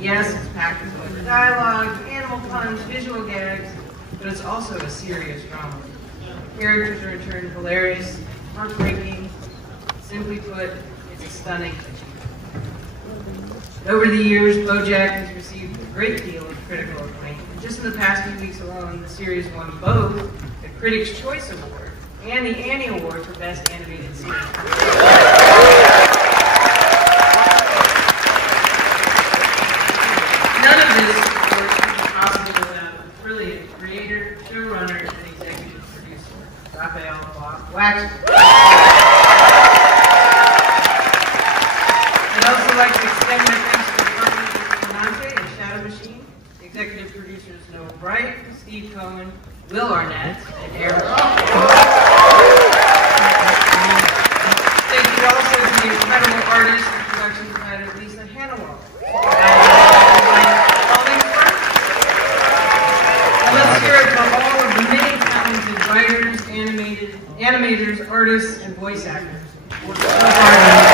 Yes, it's packed with clever dialogue, animal puns, visual gags, but it's also a serious drama. Characters are in turn hilarious, heartbreaking. Simply put, it's a stunning achievement. Over the years, BoJACK has received a great deal of critical acclaim. And just in the past few weeks alone, the series won both the Critics' Choice Award and the Annie Award for Best Animated Series. None of this, of course, would be possible without a brilliant creator, showrunner, and executive producer, Raphael Wax. I'd also like to extend my thanks to the partners of and Shadow Machine, the executive producers Noah Bright, Steve Cohen, Will Arnett, and Aaron Ross. Thank you also to the incredible artist and production designer Lisa Hannawell. And let's hear it for all of the many talented writers, animators, artists, and voice actors who worked so hard on this.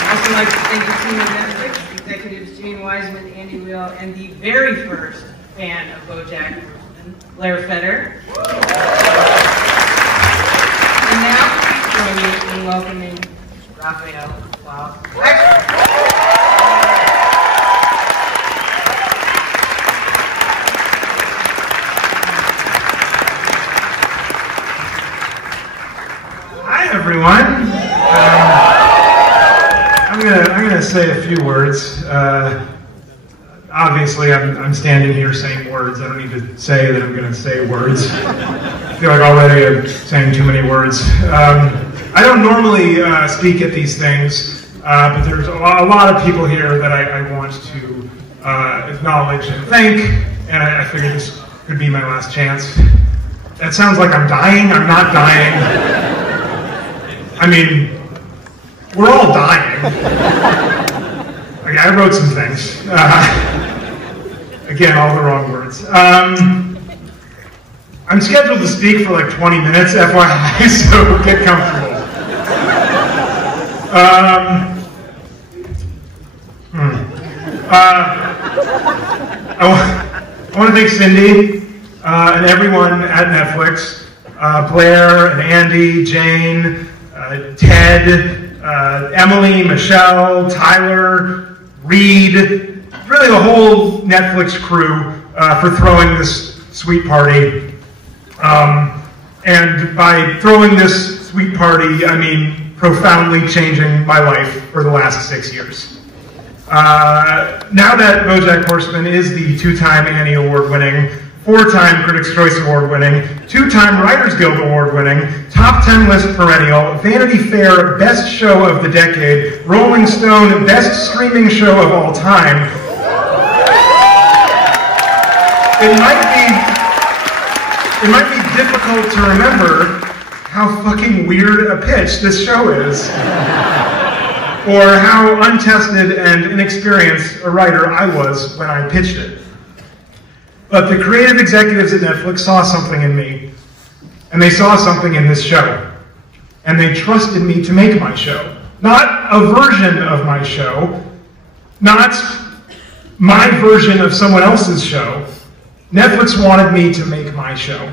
I'd also like to thank the team of Netflix, executives Jane Wiseman, Andy Wheel, and the very first fan of BoJack Horseman, Blair Fetter. And now, please join me in welcoming Raphael Wax. Hi, everyone. I'm gonna say a few words. Obviously, I'm standing here saying words. I don't need to say that I'm going to say words. I feel like already I'm saying too many words. I don't normally speak at these things, but there's a lot of people here that I want to acknowledge and thank, and I figured this could be my last chance. That sounds like I'm dying. I'm not dying. I mean, we're all dying. Okay, I wrote some things. Again, all the wrong words. I'm scheduled to speak for like 20 minutes, FYI, so get comfortable. I want to thank Cindy and everyone at Netflix, Blair and Andy, Jane, Ted, Emily, Michelle, Tyler, Reed, really the whole Netflix crew for throwing this sweet party. And by throwing this sweet party, I mean profoundly changing my life for the last 6 years. Now that BoJack Horseman is the 2-time Annie Award winning, 4-time Critics' Choice Award winning, 2-time Writers Guild Award winning, top 10 list perennial, Vanity Fair Best Show of the Decade, Rolling Stone Best Streaming Show of All Time, it might be difficult to remember how fucking weird a pitch this show is, or how untested and inexperienced a writer I was when I pitched it. But the creative executives at Netflix saw something in me, and they saw something in this show, and they trusted me to make my show. Not a version of my show, not my version of someone else's show. Netflix wanted me to make my show.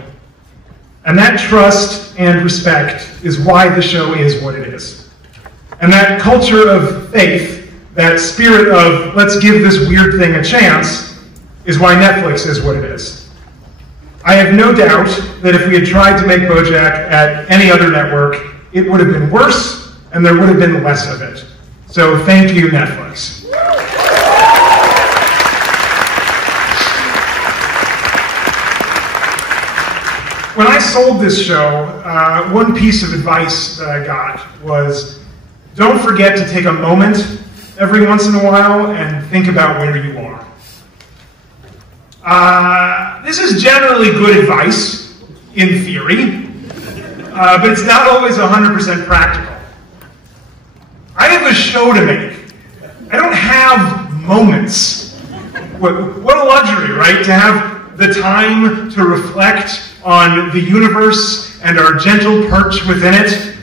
And that trust and respect is why the show is what it is. And that culture of faith, that spirit of let's give this weird thing a chance, is why Netflix is what it is. I have no doubt that if we had tried to make BoJack at any other network, it would have been worse, and there would have been less of it. So thank you, Netflix. When I sold this show, one piece of advice that I got was, don't forget to take a moment every once in a while and think about where you are. This is generally good advice, in theory, but it's not always 100% practical. I have a show to make. I don't have moments. What a luxury, right? To have the time to reflect on the universe and our gentle perch within it.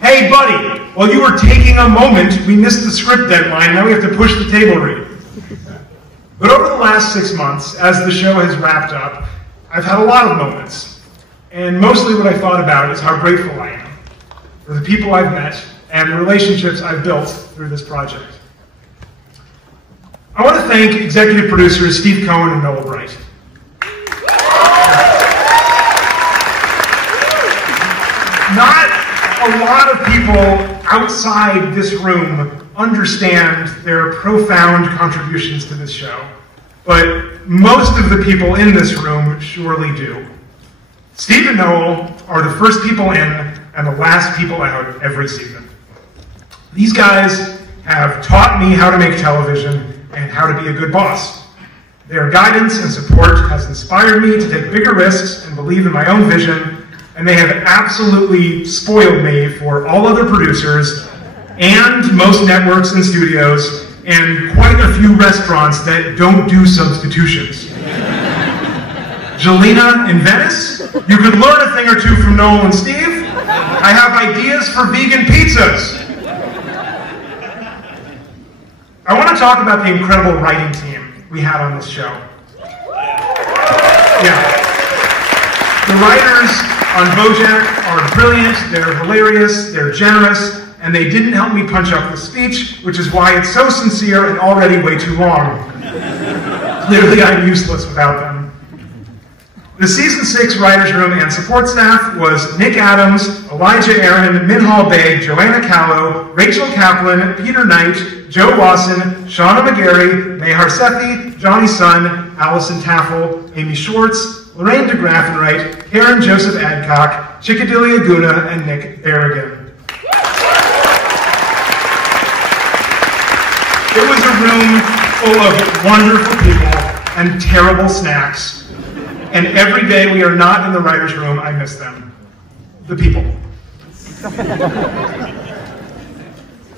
Hey, Hey, buddy, while you were taking a moment, we missed the script deadline, now we have to push the table read. But over the last 6 months, as the show has wrapped up, I've had a lot of moments. And mostly what I thought about is how grateful I am for the people I've met and the relationships I've built through this project. I want to thank executive producers Steve Cohen and Noah Bright. Not a lot of people outside this room understand their profound contributions to this show, but most of the people in this room surely do. Steve and Noel are the first people in and the last people out every season. These guys have taught me how to make television and how to be a good boss. Their guidance and support has inspired me to take bigger risks and believe in my own vision, and they have absolutely spoiled me for all other producers and most networks and studios and quite a few restaurants that don't do substitutions. Jelena in Venice, you could learn a thing or two from Noel and Steve. I have ideas for vegan pizzas. I want to talk about the incredible writing team we had on this show. Yeah. The writers on BoJACK are brilliant, they're hilarious, they're generous, and they didn't help me punch up the speech, which is why it's so sincere and already way too long. Clearly I'm useless without them. The Season 6 writers' room and support staff was Nick Adams, Elijah Aaron, Minhal Baig, Joanna Callow, Rachel Kaplan, Peter Knight, Joe Lawson, Shauna McGarry, Nehar Sethi, Johnny Sun, Allison Taffel, Amy Schwartz, Lorraine de Graffenright, Karen Joseph Adcock, Chickadilly Aguna, and Nick Berrigan. It was a room full of wonderful people and terrible snacks. And every day we are not in the writer's room, I miss them. The people.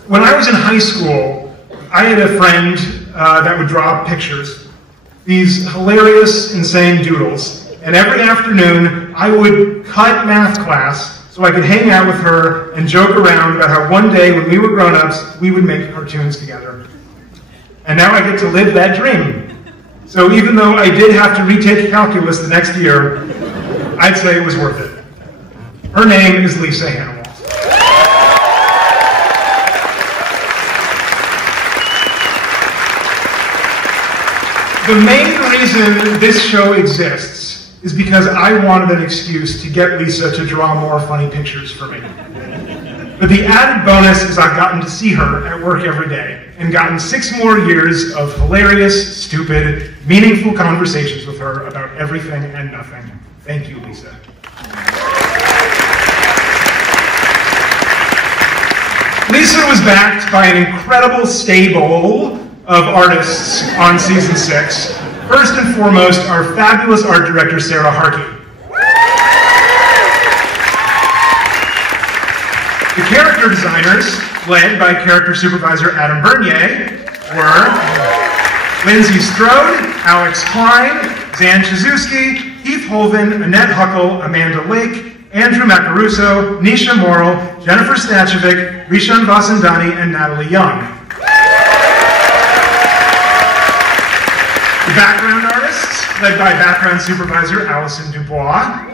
When I was in high school, I had a friend that would draw pictures. These hilarious, insane doodles. And every afternoon, I would cut math class so I could hang out with her and joke around about how one day when we were grown-ups, we would make cartoons together. And now I get to live that dream. So even though I did have to retake calculus the next year, I'd say it was worth it. Her name is Lisa Hannawalt. The main reason this show exists is because I wanted an excuse to get Lisa to draw more funny pictures for me. But the added bonus is I've gotten to see her at work every day and gotten 6 more years of hilarious, stupid, meaningful conversations with her about everything and nothing. Thank you, Lisa. Lisa was backed by an incredible stable of artists on Season 6. First and foremost, our fabulous art director, Sarah Harkey. The character designers, led by character supervisor Adam Bernier, were Lindsay Strode, Alex Klein, Zan Chizewski, Keith Holvin, Annette Huckle, Amanda Lake, Andrew Macaruso, Nisha Morrill, Jennifer Stachovic, Rishan Vasandani, and Natalie Young. The background artists, led by background supervisor Allison Dubois,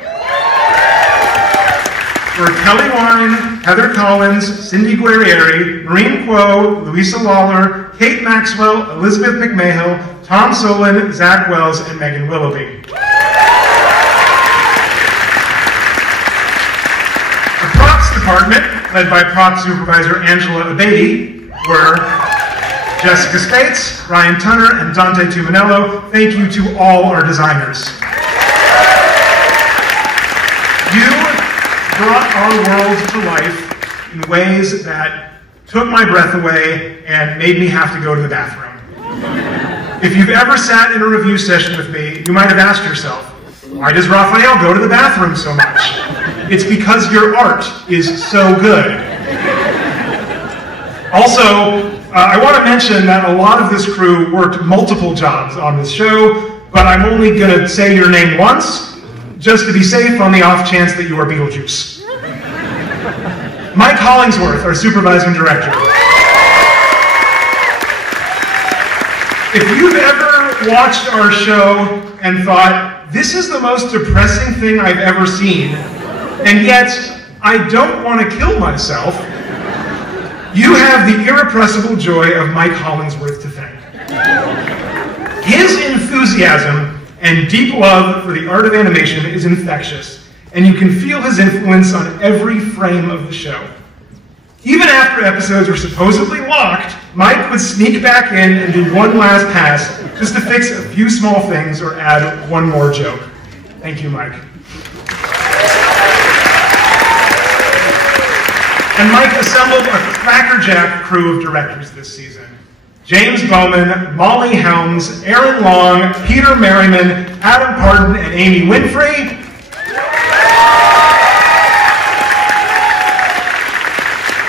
were Kelly Warren, Heather Collins, Cindy Guerrieri, Maureen Kuo, Louisa Lawler, Kate Maxwell, Elizabeth McMahill, Tom Solon, Zach Wells, and Megan Willoughby. The props department, led by prop supervisor Angela Abedi, were Jessica Spates, Ryan Tunner, and Dante Tuminello. Thank you to all our designers. You brought our world to life in ways that took my breath away and made me have to go to the bathroom. If you've ever sat in a review session with me, you might have asked yourself, why does Raphael go to the bathroom so much? It's because your art is so good. Also, I want to mention that a lot of this crew worked multiple jobs on this show, but I'm only going to say your name once, just to be safe on the off chance that you are Beetlejuice. Mike Hollingsworth, our Supervising Director. If you've ever watched our show and thought, this is the most depressing thing I've ever seen, and yet I don't want to kill myself, you have the irrepressible joy of Mike Hollingsworth to thank. His enthusiasm and deep love for the art of animation is infectious, and you can feel his influence on every frame of the show. Even after episodes were supposedly locked, Mike would sneak back in and do one last pass just to fix a few small things or add one more joke. Thank you, Mike. And Mike assembled a crackerjack crew of directors this season. James Bowman, Molly Helms, Aaron Long, Peter Merriman, Adam Pardon, and Amy Winfrey.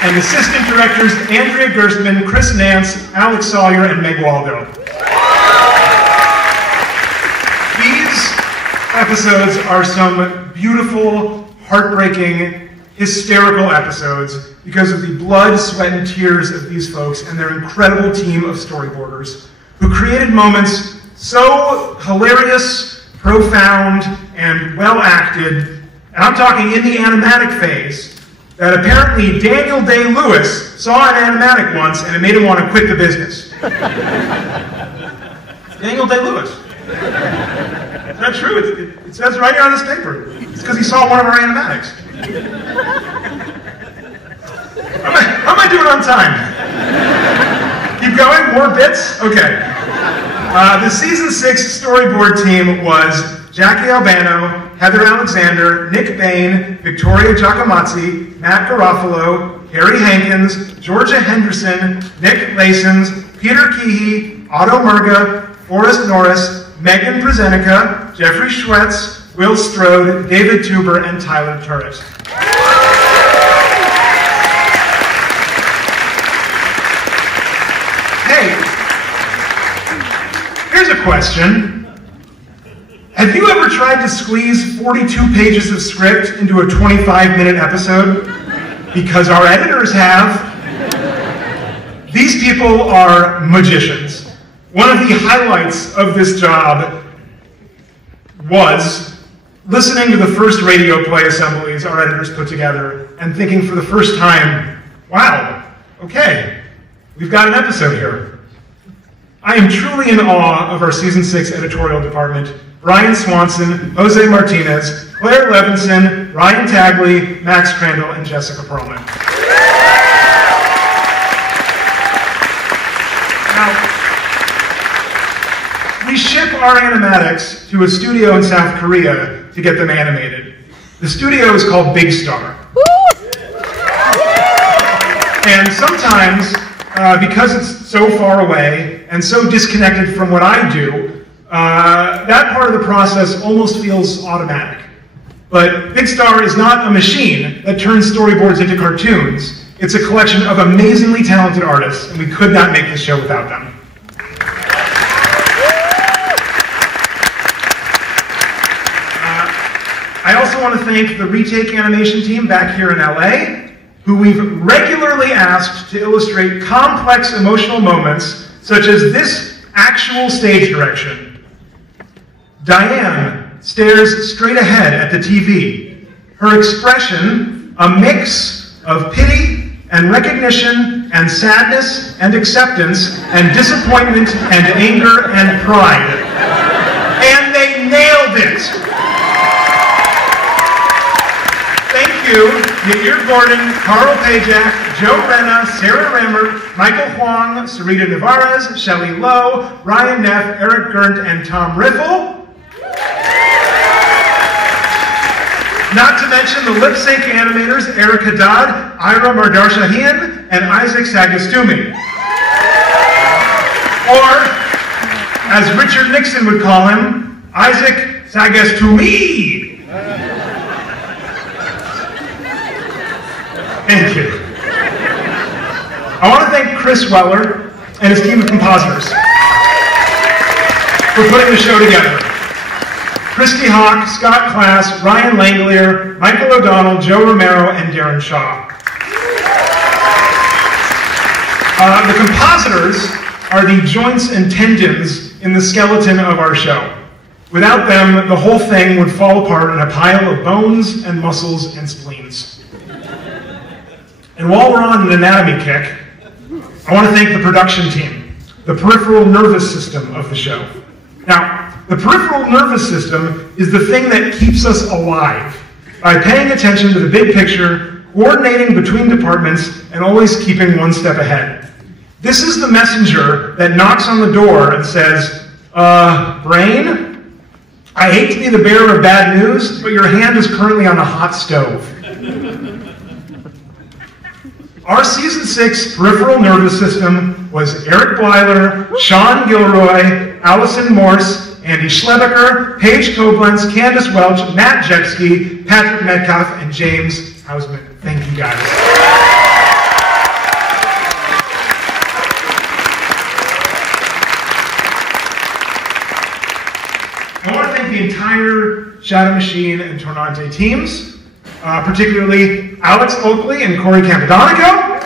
And assistant directors Andrea Gerstmann, Chris Nance, Alex Sawyer, and Meg Waldo. These episodes are some beautiful, heartbreaking, hysterical episodes because of the blood, sweat, and tears of these folks and their incredible team of storyboarders who created moments so hilarious, profound, and well-acted, and I'm talking in the animatic phase, that apparently Daniel Day-Lewis saw an animatic once and it made him want to quit the business. Daniel Day-Lewis. Is that true? It says right here on this paper. It's because he saw one of our animatics. How am I doing on time? Keep going? More bits? Okay. The season 6 storyboard team was Jackie Albano, Heather Alexander, Nick Bain, Victoria Giacomazzi, Matt Garofalo, Harry Hankins, Georgia Henderson, Nick Lasons, Peter Keehee, Otto Murga, Forrest Norris, Megan Prezenica, Jeffrey Schwetz, Will Strode, David Tuber, and Tyler Turret. Hey, here's a question. Have you ever tried to squeeze 42 pages of script into a 25-minute episode? Because our editors have. These people are magicians. One of the highlights of this job was listening to the first radio play assemblies our editors put together and thinking for the first time, wow, okay, we've got an episode here. I am truly in awe of our Season 6 editorial department. Brian Swanson, Jose Martinez, Claire Levinson, Ryan Tagley, Max Crandall, and Jessica Perlman. Now, we ship our animatics to a studio in South Korea to get them animated. The studio is called Big Star. And sometimes, because it's so far away and so disconnected from what I do, that part of the process almost feels automatic. But Big Star is not a machine that turns storyboards into cartoons. It's a collection of amazingly talented artists, and we could not make this show without them. I also want to thank the Retake animation team back here in LA, who we've regularly asked to illustrate complex emotional moments, such as this actual stage direction. Diane stares straight ahead at the TV. Her expression, a mix of pity and recognition and sadness and acceptance and disappointment and anger and pride. And they nailed it! Thank you, Yair Gordon, Carl Pajak, Joe Renna, Sarah Rammer, Michael Huang, Sarita Navarez, Shelley Lowe, Ryan Neff, Eric Gerndt, and Tom Riffle. Not to mention the lip sync animators Eric Haddad, Ira Mardarshahian, and Isaac Sagastumi. Or, as Richard Nixon would call him, Isaac Sagastumi. Thank you. I want to thank Chris Weller and his team of compositors for putting the show together. Christy Hawk, Scott Klass, Ryan Langolier, Michael O'Donnell, Joe Romero, and Darren Shaw. The compositors are the joints and tendons in the skeleton of our show. Without them, the whole thing would fall apart in a pile of bones and muscles and spleens. And while we're on an anatomy kick, I want to thank the production team, the peripheral nervous system of the show. Now, the peripheral nervous system is the thing that keeps us alive by paying attention to the big picture, coordinating between departments, and always keeping one step ahead. This is the messenger that knocks on the door and says, brain? I hate to be the bearer of bad news, but your hand is currently on a hot stove. Our season 6 peripheral nervous system was Eric Bleiler, Sean Gilroy, Allison Morse, Andy Schlebecker, Paige Koblenz, Candace Welch, Matt Jepsky, Patrick Metcalf, and James Hausman. Thank you guys. I want to thank the entire Shadow Machine and Tornante teams, particularly Alex Oakley and Corey Campodonico,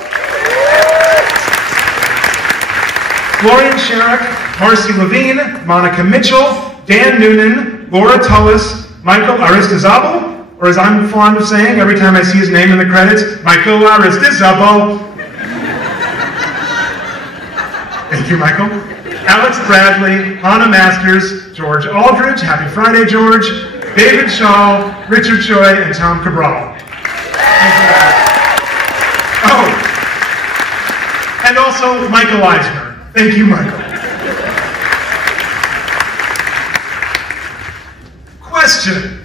Florian Sherrick, Marcy Levine, Monica Mitchell, Dan Noonan, Laura Tullis, Michael Aristizabal, or as I'm fond of saying every time I see his name in the credits, Michael Aristizabal. Thank you, Michael. Alex Bradley, Hannah Masters, George Aldridge, Happy Friday, George, David Shaw, Richard Choi, and Tom Cabral. Oh, and also Michael Eisner. Thank you, Michael. Question.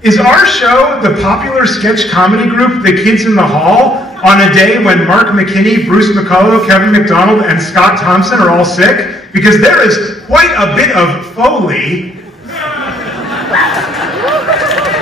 Is our show the popular sketch comedy group The Kids in the Hall on a day when Mark McKinney, Bruce McCullough, Kevin McDonald, and Scott Thompson are all sick? Because there is quite a bit of Foley.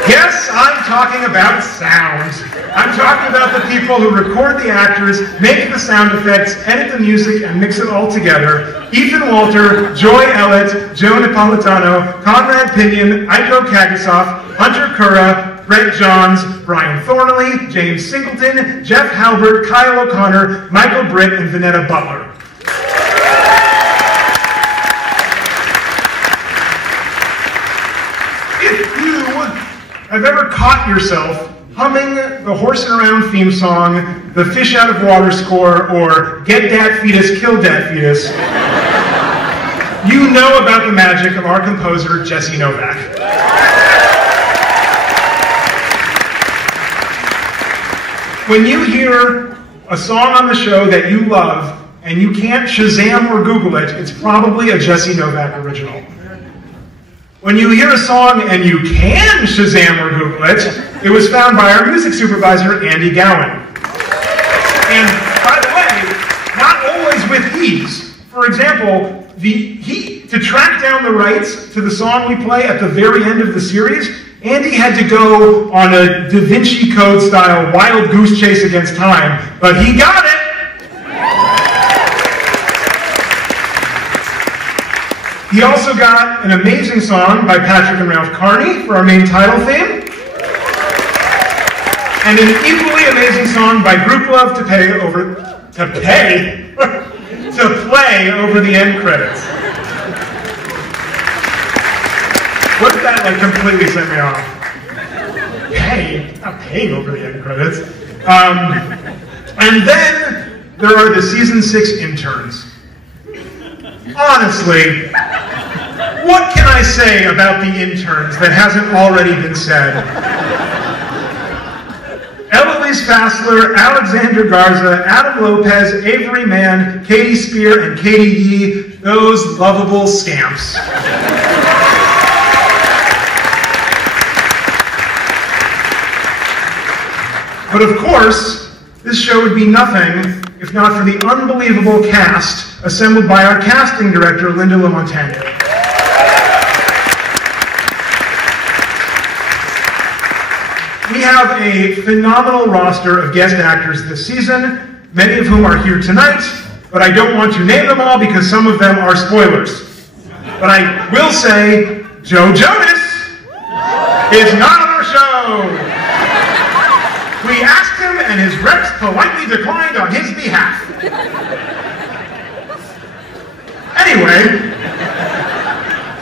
Yes, I'm talking about sound. I'm talking about the people who record the actors, make the sound effects, edit the music, and mix it all together. Ethan Walter, Joy Ellett, Joe Napolitano, Conrad Pinion, Aiko Kagasoff, Hunter Cura, Brett Johns, Brian Thornley, James Singleton, Jeff Halbert, Kyle O'Connor, Michael Britt, and Vanetta Butler. If you have ever caught yourself humming the Horsing Around theme song, the Fish Out of Water score, or Get Dat Fetus, Kill Dat Fetus, you know about the magic of our composer, Jesse Novak. When you hear a song on the show that you love, and you can't Shazam or Google it, it's probably a Jesse Novak original. When you hear a song and you can Shazam or Google it, it was found by our music supervisor, Andy Gowan. And by the way, not always with ease. For example, to track down the rights to the song we play at the very end of the series, Andy had to go on a Da Vinci Code style wild goose chase against time, but he got it! He also got an amazing song by Patrick and Ralph Carney for our main title theme, and an equally amazing song by Group Love to play over the end credits. What if that like completely sent me off? Not paying over the end credits. And then there are the season 6 interns. Honestly, what can I say about the interns that hasn't already been said? Eloise Fassler, Alexander Garza, Adam Lopez, Avery Mann, Katie Spear, and Katie Yee, those lovable scamps. But of course, this show would be nothing if not for the unbelievable cast assembled by our casting director, Linda LaMontagne. We have a phenomenal roster of guest actors this season, many of whom are here tonight, but I don't want to name them all because some of them are spoilers. But I will say, Joe Jonas is not on our show. We asked him, and his reps politely declined on his behalf. Anyway,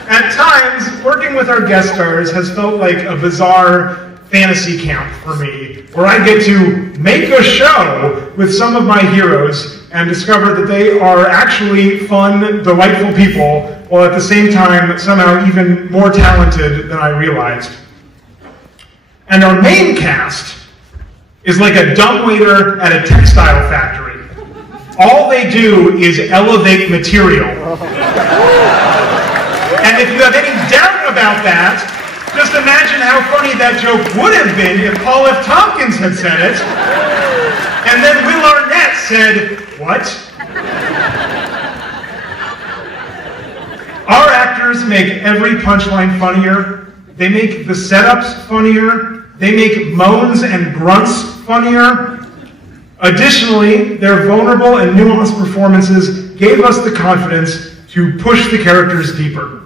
at times, working with our guest stars has felt like a bizarre fantasy camp for me, where I get to make a show with some of my heroes and discover that they are actually fun, delightful people, while at the same time somehow even more talented than I realized. And our main cast is like a dumbwaiter at a textile factory. All they do is elevate material. And if you have any doubt about that, just imagine how funny that joke would have been if Paul F. Tompkins had said it, and then Will Arnett said, "What?" Our actors make every punchline funnier. They make the setups funnier. They make moans and grunts funnier. Additionally, their vulnerable and nuanced performances gave us the confidence to push the characters deeper.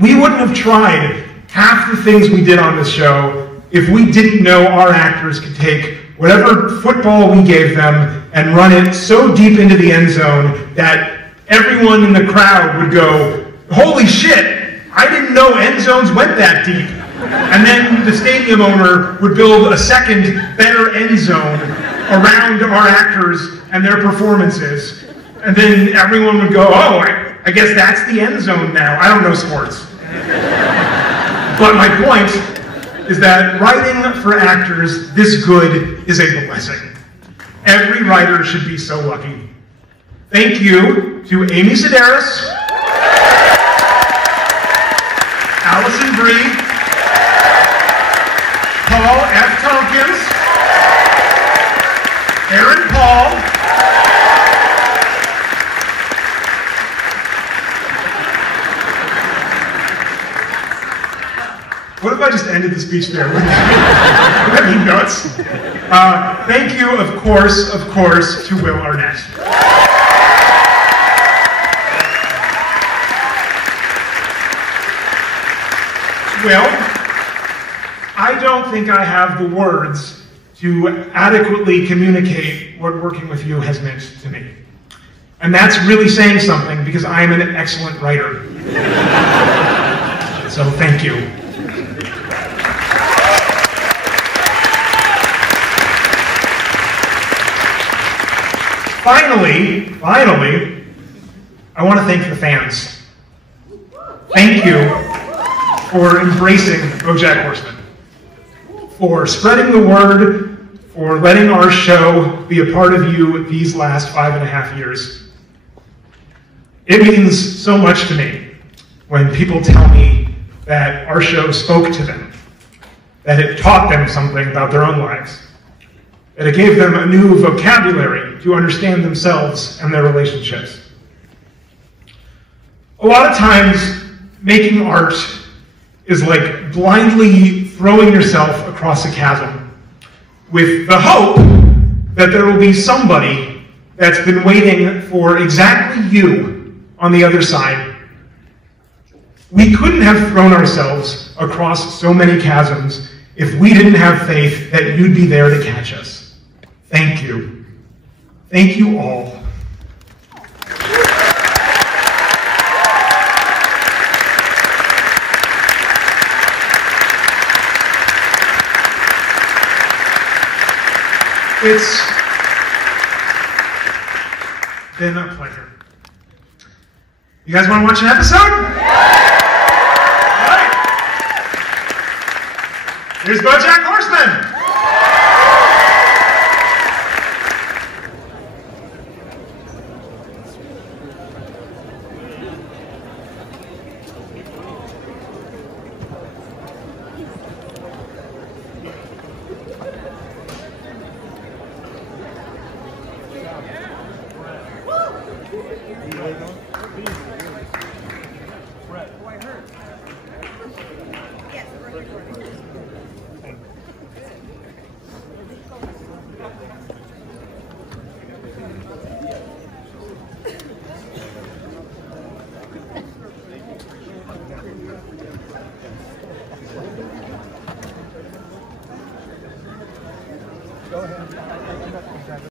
We wouldn't have tried half the things we did on this show if we didn't know our actors could take whatever football we gave them and run it so deep into the end zone that everyone in the crowd would go, "Holy shit, I didn't know end zones went that deep." And then the stadium owner would build a second, better end zone around our actors and their performances. And then everyone would go, "Oh, I guess that's the end zone now." I don't know sports. But my point is that writing for actors this good is a blessing. Every writer should be so lucky. Thank you to Amy Sedaris, Allison Brie, Paul F. Tompkins, Aaron Paul, what if I just ended the speech there? Would that be nuts? Thank you, of course, to Will Arnett. Will, I don't think I have the words to adequately communicate what working with you has meant to me. And that's really saying something because I'm an excellent writer. So thank you. Finally, I want to thank the fans. Thank you for embracing BoJack Horseman, for spreading the word, for letting our show be a part of you these last 5.5 years. It means so much to me when people tell me that our show spoke to them, that it taught them something about their own lives, that it gave them a new vocabulary to understand themselves and their relationships. A lot of times, making art is like blindly throwing yourself across a chasm with the hope that there will be somebody that's been waiting for exactly you on the other side. We couldn't have thrown ourselves across so many chasms if we didn't have faith that you'd be there to catch us. Thank you. Thank you all. It's been a pleasure. You guys want to watch an episode? All right. Here's BoJack Horseman. Yes,